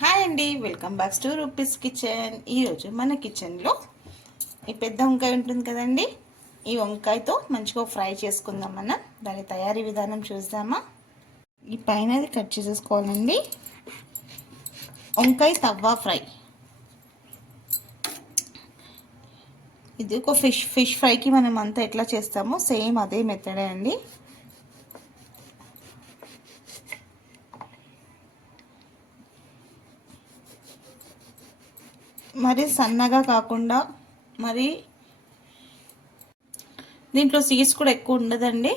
Hi అండి, welcome back to rupees kitchen. ఈరోజు మన కిచెన్లో ఈ పెద్ద వంకాయ ఉంటుంది కదండి, ఈ వంకాయతో మంచిగా ఫ్రై చేసుకుందాం. మనం దాని తయారీ విధానం చూద్దామా. ఈ పైన కట్ చేసేసుకోవాలండి. వంకాయ తవ్వ ఫ్రై, ఇది ఒక ఫిష్ ఫ్రైకి మనం అంతా ఎట్లా చేస్తామో సేమ్ అదే మెథడే అండి. మరి సన్నగా కాకుండా, మరి దీంట్లో సీడ్స్ కూడా ఎక్కువ ఉండదండి.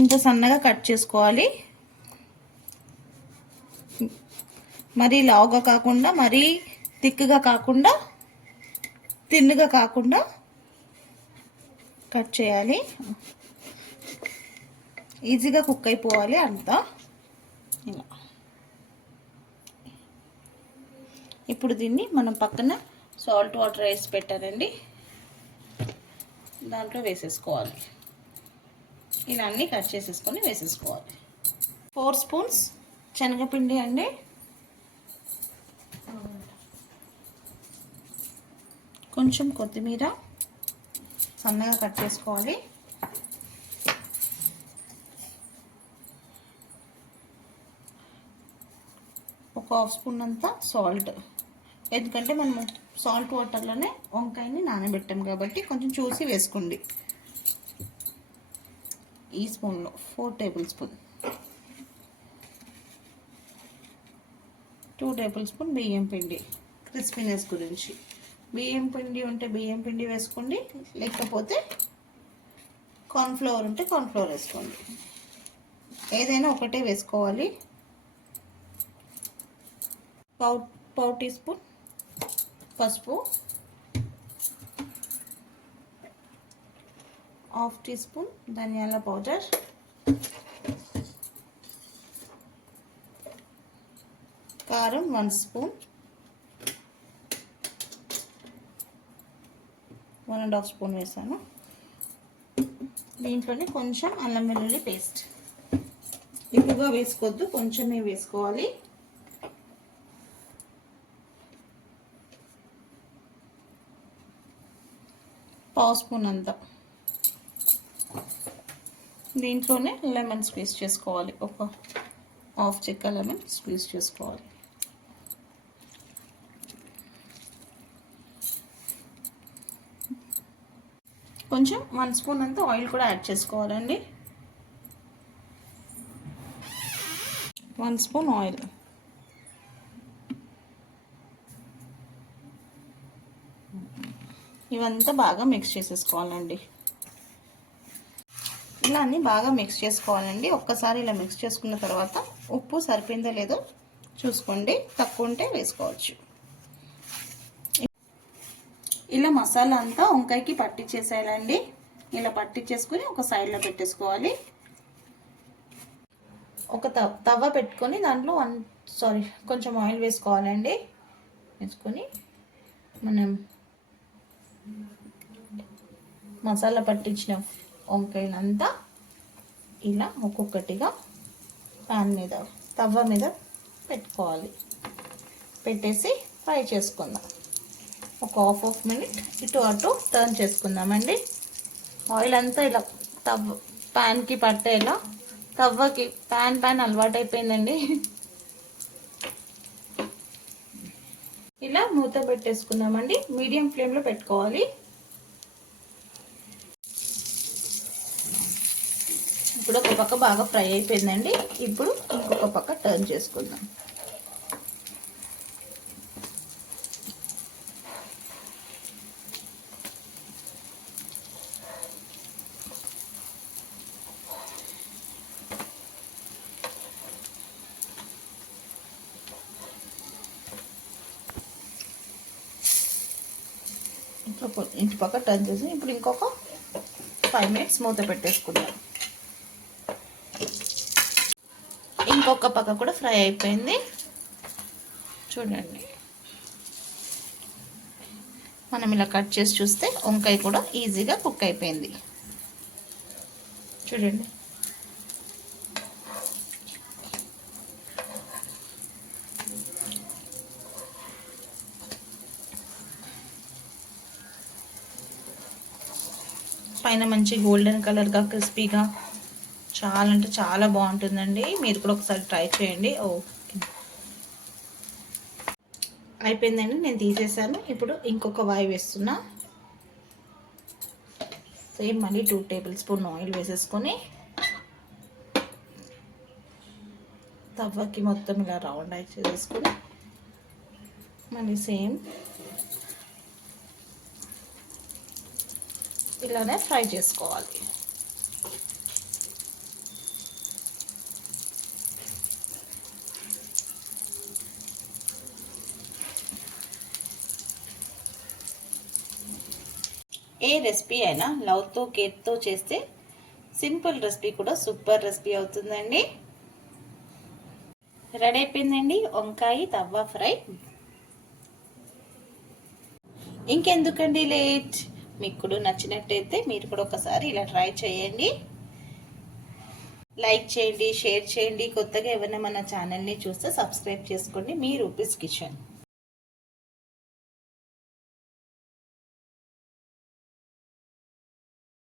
ఇంత సన్నగా కట్ చేసుకోవాలి. మరీ లావుగా కాకుండా, మరీ థిక్గా కాకుండా, తిన్నుగా కాకుండా కట్ చేయాలి. ఈజీగా కుక్ అయిపోవాలి అంతా. ఇలా ఇప్పుడు దీన్ని మనం పక్కన సాల్ట్ వాటర్ వేసి పెట్టారండి, దాంట్లో వేసేసుకోవాలి. ఇలా అన్నీ కట్ చేసేసుకొని వేసేసుకోవాలి. 4 స్పూన్స్ శనగపిండి అండి, కొంచెం కొత్తిమీర సన్నగా కట్ చేసుకోవాలి. ఒక 1/2 స్పూన్ అంతా సాల్ట్, ఎందుకంటే మనం సాల్ట్ వాటర్లోనే వంకాయని నానబెట్టాం కాబట్టి కొంచెం చూసి వేసుకోండి. ఈ స్పూన్లో 4 టేబుల్ స్పూన్, 2 టేబుల్ స్పూన్ బియ్యం పిండి. క్రిస్పీనెస్ గురించి బియ్యం పిండి ఉంటే బియ్యం పిండి వేసుకోండి, లేకపోతే కార్న్ఫ్లవర్ ఉంటే కార్న్ఫ్లవర్ వేసుకోండి. ఏదైనా ఒకటే వేసుకోవాలి. పావు టీ స్పూన్ పసుపు, 1/2 టీ స్పూన్ ధనియాల పౌడర్, కారం 1 స్పూన్, 1.5 స్పూన్ వేసాను. దీంట్లోనే కొంచెం అల్లం వెల్లుల్లి పేస్ట్, ఎక్కువగా వేసుకోవద్దు, కొంచెమే వేసుకోవాలి. పావు స్పూన్ అంతా. దీంట్లోనే లెమన్ స్క్వీజ్ చేసుకోవాలి, ఒక 1/2 చెక్క లెమన్ స్క్వీజ్ చేసుకోవాలి. కొంచెం 1 స్పూన్ అంతా ఆయిల్ కూడా యాడ్ చేసుకోవాలండి. 1 స్పూన్ ఆయిల్, ఇవంతా బాగా మిక్స్ చేసేసుకోవాలండి. ఇలా అన్నీ బాగా మిక్స్ చేసుకోవాలండి. ఒక్కసారి ఇలా మిక్స్ చేసుకున్న తర్వాత ఉప్పు సరిపోయిందో లేదో చూసుకోండి, తక్కువ ఉంటే వేసుకోవచ్చు. ఇలా మసాలా అంతా వంకాయకి పట్టించేసేయాలండి. ఇలా పట్టించేసుకుని ఒక సైడ్లో పెట్టేసుకోవాలి. ఒక తవ్వ పెట్టుకొని దాంట్లో కొంచెం ఆయిల్ వేసుకోవాలండి. వేసుకొని మనం మసాలా పట్టించిన వంకాయలంతా ఇలా ఒక్కొక్కటిగా ప్యాన్ మీద, తవ్వ మీద పెట్టుకోవాలి. పెట్టేసి ఫ్రై చేసుకుందాం. ఒక హాఫ్ మినిట్ ఇటు అటు టర్న్ చేసుకుందామండి. ఆయిల్ అంతా ఇలా ప్యాన్కి పట్టేలా, తవ్వకి ప్యాన్ అలవాటు అయిపోయిందండి. ఇలా మూత పెట్టేసుకుందామండి. మీడియం ఫ్లేమ్లో పెట్టుకోవాలి. ఇప్పుడు ఒక పక్క బాగా ఫ్రై అయిపోయిందండి. ఇప్పుడు ఇంకొక పక్క టర్న్ చేసుకుందాం. ఇంటి పక్క టర్న్ చేసి ఇప్పుడు ఇంకొక 5 మినిట్స్ మూత పెట్టేసుకుందాం. ఇంకొక పక్క కూడా ఫ్రై అయిపోయింది చూడండి. మనం ఇలా కట్ చేసి చూస్తే వంకాయ కూడా ఈజీగా కుక్ అయిపోయింది చూడండి. పైన మంచి గోల్డెన్ కలర్గా క్రిస్పీగా చాలా అంటే చాలా బాగుంటుందండి. మీరు కూడా ఒకసారి ట్రై చేయండి. ఓకే, అయిపోయిందండి, నేను తీసేసాను. ఇప్పుడు ఇంకొక వాయి వేస్తున్నా. సేమ్ మళ్ళీ 2 టేబుల్ స్పూన్ ఆయిల్ వేసేసుకొని తవ్వకి మొత్తం ఇలా రౌండ్ అయి చేసేసుకొని మళ్ళీ సేమ్ ఇలానే ఫ్రై చేసుకోవాలి. ఏ రెసిపీ అయినా లవ్తో కేర్తో చేస్తే సింపుల్ రెసిపీ కూడా సూపర్ రెసిపీ అవుతుందండి. రెడీ అయిపోయిందండి వంకాయ తవ్వ ఫ్రై. ఇంకెందుకండి లేట్, మీకు కూడా నచ్చినట్టయితే మీరు కూడా ఒకసారి ఇలా ట్రై చేయండి. లైక్ చేయండి, షేర్ చేయండి. కొత్తగా ఎవరైనా మన ఛానల్ని చూస్తే సబ్స్క్రైబ్ చేసుకోండి. మీ రూపీస్ కిచెన్.